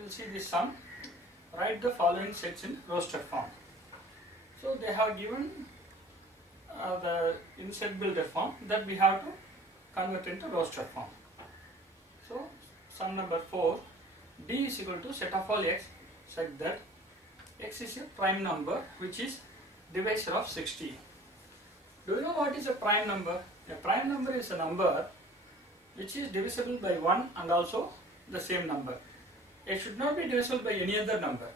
will see the sum. Write the following sets in roster form. So they have given the in set builder form that we have to convert into roster form. So sum number 4, D is equal to set of all x such that x is a prime number which is divisor of 60. Do you know what is a prime number? A prime number is a number which is divisible by 1 and also the same number. It should not be divisible by any other number.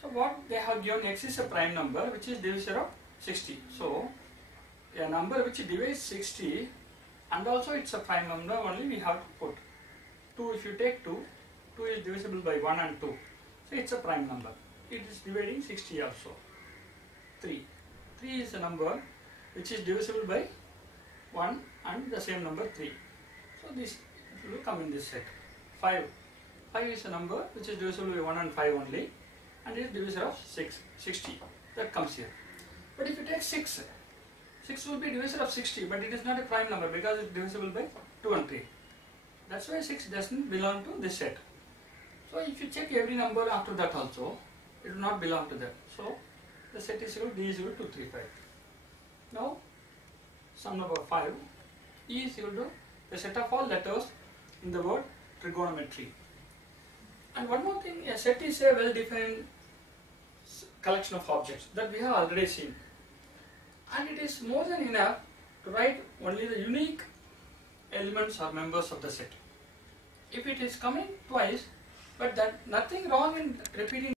So what they have given, x is a prime number which is divisor of 60. So a number which divides 60 and also it's a prime number only we have to put. 2, if you take 2 is divisible by 1 and 2. So it's a prime number. It is dividing 60 also. 3 is a number which is divisible by 1 and the same number 3. So this will come in this set. 5 is a number which is divisible by 1 and 5 only, and is divisor of 60. That comes here. But if you take 6 will be divisor of 60, but it is not a prime number because it is divisible by 2 and 3. That's why 6 doesn't belong to this set. So if you check every number after that also, it will not belong to that. So the set is equal to D is equal to 2, 3, 5. Now sum number 5, E is equal to the set of all letters in the word trigonometry. And one more thing, a set is a well-defined collection of objects that we have already seen. And it is more than enough to write only the unique elements or members of the set. If it is coming twice, but that nothing wrong in repeating